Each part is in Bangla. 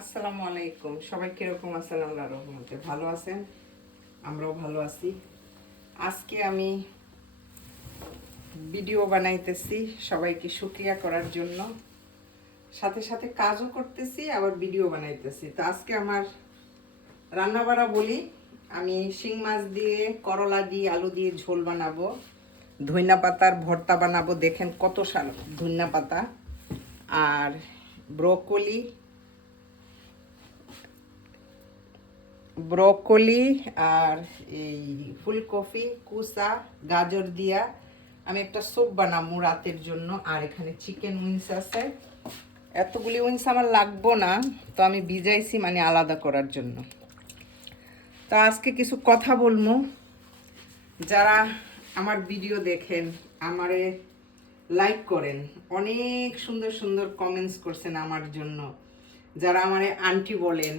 আসসালামু আলাইকুম। সবাই কিরকম আছেন? আল্লাহর রহমতে ভালো আছেন, আমরাও ভালো আছি। আজকে আমি ভিডিও বানাইতেছি সবাইকে শুকরিয়া করার জন্য, সাথে সাথে কাজও করতেছি, আবার ভিডিও বানাইতেছি। তো আজকে আমার রান্না বাড়া বলি, আমি শিং মাছ দিয়ে, করলা দিয়ে, আলু দিয়ে ঝোল বানাবো, ধইনা পাতার ভর্তা বানাবো। দেখেন কত সাল ধইনা পাতা, আর ব্রোকলি ব্রোকলি আর এই ফুলকপি, কুসা, গাজর দিয়া আমি একটা স্যুপ বানাবো রাতের জন্য। আর এখানে চিকেন উইংস আছে। এতগুলি উইংস আমার লাগবো না, তো আমি ভিজাইছি মানে আলাদা করার জন্য। তো আজকে কিছু কথা বলবো। যারা আমার ভিডিও দেখেন, আমারে লাইক করেন, অনেক সুন্দর সুন্দর কমেন্টস করছেন আমার জন্য। যারা আমারে আন্টি বলেন,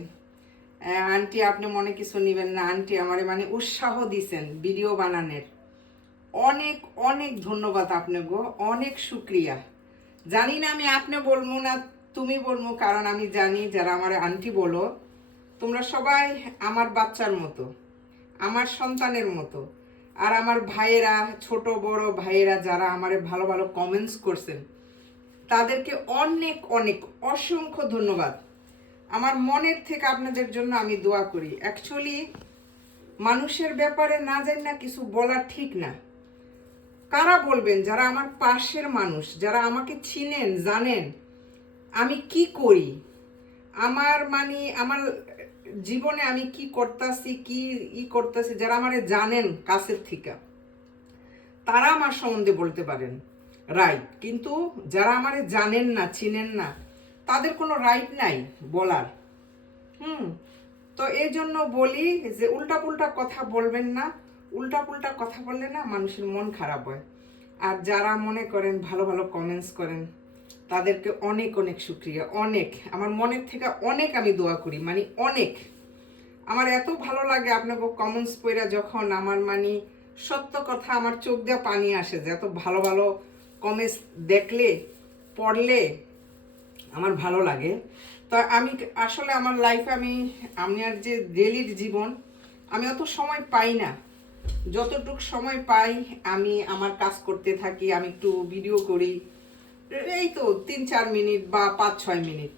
আন্টি আপনি মনে কিছু নেবেন না, আন্টি আমারে মানে উৎসাহ দিছেন ভিডিও বানানোর, অনেক অনেক ধন্যবাদ আপনাকে, অনেক শুক্রিয়া। জানি না আমি আপনি বলবো না তুমি বলবো, কারণ আমি জানি যারা আমারে আন্টি বলো তোমরা সবাই আমার বাচ্চার মতো, আমার সন্তানের মতো। আর আমার ভাইয়েরা, ছোট বড় ভাইয়েরা যারা আমারে ভালো ভালো কমেন্টস করছেন, তাদেরকে অনেক অনেক অসংখ্য ধন্যবাদ। আমার মনের থেকে আপনাদের জন্য আমি দোয়া করি। অ্যাকচুয়ালি মানুষের ব্যাপারে না জানি না কিছু বলা ঠিক না। কারা বলবেন? যারা আমার পাশের মানুষ, যারা আমাকে চিনেন, জানেন আমি কি করি, আমার জীবনে আমি কি করতেছি, কি করতেছি, যারা আমারে জানেন কাছের থেকে, তারা আমার সম্বন্ধে বলতে পারেন রাইট। কিন্তু যারা আমারে জানেন না, চিনেন না, তাদের কোনো রাইট নাই বলার। তো এই জন্য বলি যে উল্টাপুল্টা কথা বলবেন না। উল্টাপুল্টা কথা বললে না মানুষের মন খারাপ হয়। আর যারা মনে করেন ভালো ভালো কমেন্টস করেন, তাদেরকে অনেক অনেক শুক্রিয়া। অনেক আমার মনের থেকে অনেক আমি দোয়া করি, মানে অনেক। আমার এত ভালো লাগে আপনাকে কমেন্টস পড়া, যখন আমার মানে সত্য কথা আমার চোখ দিয়ে পানি আসে, যে এত ভালো ভালো কমেন্টস দেখলে, পড়লে আমার ভালো লাগে। তো আমি আসলে আমার লাইফে আমার যে ডেলির জীবন, আমি অত সময় পাই না। যতটুকু সময় পাই আমি আমার কাজ করতে থাকি, আমি একটু ভিডিও করি, এই তো 3-4 মিনিট বা 5-6 মিনিট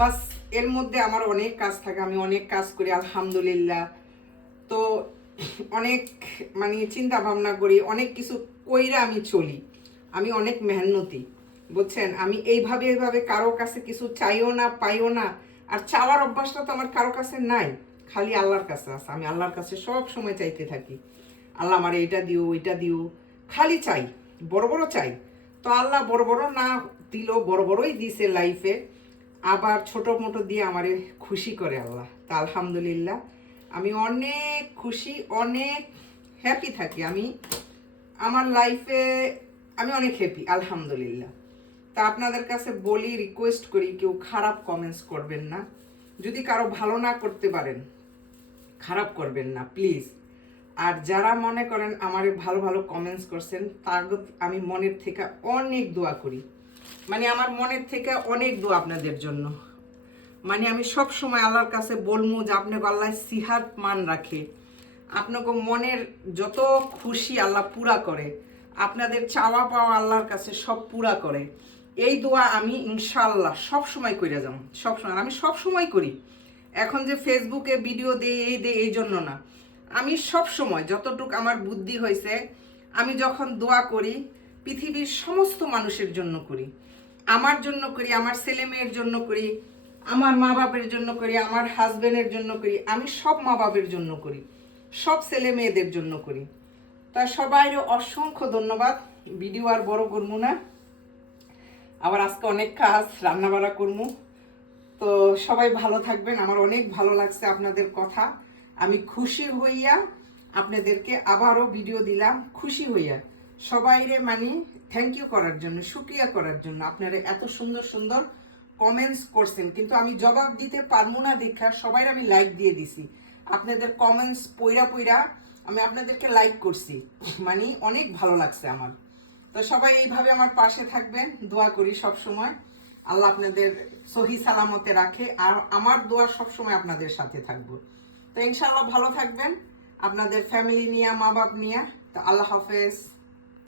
বাস। এর মধ্যে আমার অনেক কাজ থাকে, আমি অনেক কাজ করি আলহামদুলিল্লাহ। তো অনেক মানে চিন্তা ভাবনা করি, অনেক কিছু কইরা আমি চলি। আমি অনেক মেহনতি, বুঝছেন। আমি এইভাবে কারো কাছে কিছু চাইও না, পাইও না। আর চাওয়ার অভ্যাসটা তো আমার কারো কাছে নাই, খালি আল্লাহর কাছে আছে। আমি আল্লাহর কাছে সব সময় চাইতে থাকি, আল্লাহ আমার এইটা দিও, ওইটা দিও, খালি চাই, বড় বড় চাই। তো আল্লাহ বড় বড় না দিল, বড় বড়ই দিছে লাইফে, আবার ছোট মোটো দিয়ে আমারে খুশি করে আল্লাহ। তা আলহামদুলিল্লাহ আমি অনেক খুশি, অনেক হ্যাপি থাকি। আমি আমার লাইফে আমি অনেক হ্যাপি আলহামদুলিল্লাহ। তা আপনাদের কাছে বলি, রিকোয়েস্ট করি, কেউ খারাপ কমেন্টস করবেন না। যদি কারো ভালো না করতে পারেন, খারাপ করবেন না প্লিজ। আর যারা মনে করেন আমার ভালো ভালো কমেন্টস করছেন, তার আমি মনের থেকে অনেক দোয়া করি, মানে আমার মনের থেকে অনেক দোয়া আপনাদের জন্য। মানে আমি সব সময় আল্লাহর কাছে বলবো যে আপনাকে আল্লাহ সিহাত মান রাখে, আপনাকে মনের যত খুশি আল্লাহ পুরা করে, আপনাদের চাওয়া পাওয়া আল্লাহর কাছে সব পুরা করে। এই দোয়া আমি ইনশাআল্লাহ সব সময় করে যাব, সব সময়। আমি সব সময় করি। এখন যে ফেসবুকে ভিডিও দেই এই জন্য না, আমি সব সময় যতটুকু আমার বুদ্ধি হয়েছে, আমি যখন দোয়া করি পৃথিবীর সমস্ত মানুষের জন্য করি, আমার জন্য করি, আমার ছেলে মেয়ের জন্য করি, আমার মা বাপের জন্য করি, আমার হাজবেন্ডের জন্য করি, আমি সব মা বাপের জন্য করি, সব ছেলে মেয়েদের জন্য করি। তা সবাইকে অসংখ্য ধন্যবাদ। ভিডিও আর বড় করবো না, আবার আজকে অনেক কাজ, রান্না বাড়া করবো। তো সবাই ভালো থাকবেন। আমার অনেক ভালো লাগছে আপনাদের কথা, আমি খুশি হইয়া আপনাদেরকে আবারও ভিডিও দিলাম, খুশি হইয়া। সবাইরে মানে থ্যাংক ইউ করার জন্য, শুক্রিয়া করার জন্য। আপনারা এত সুন্দর সুন্দর কমেন্টস করছেন, কিন্তু আমি জবাব দিতে পারবো না দেখা সবাই আমি লাইক দিয়ে দিছি। আপনাদের কমেন্টস পইরা পইরা আমি আপনাদেরকে লাইক করছি, মানে অনেক ভালো লাগছে আমার। তো সবাই এইভাবে আমার পাশে থাকবেন, দোয়া করি সব সময়। আল্লাহ আপনাদের সহি সালামতে রাখে। আর আমার দোয়া সবসময় আপনাদের সাথে থাকবো। তো ইনশাআল্লাহ ভালো থাকবেন আপনাদের ফ্যামিলি নিয়ে, মা বাপ নিয়ে। তো আল্লাহ হাফেজ।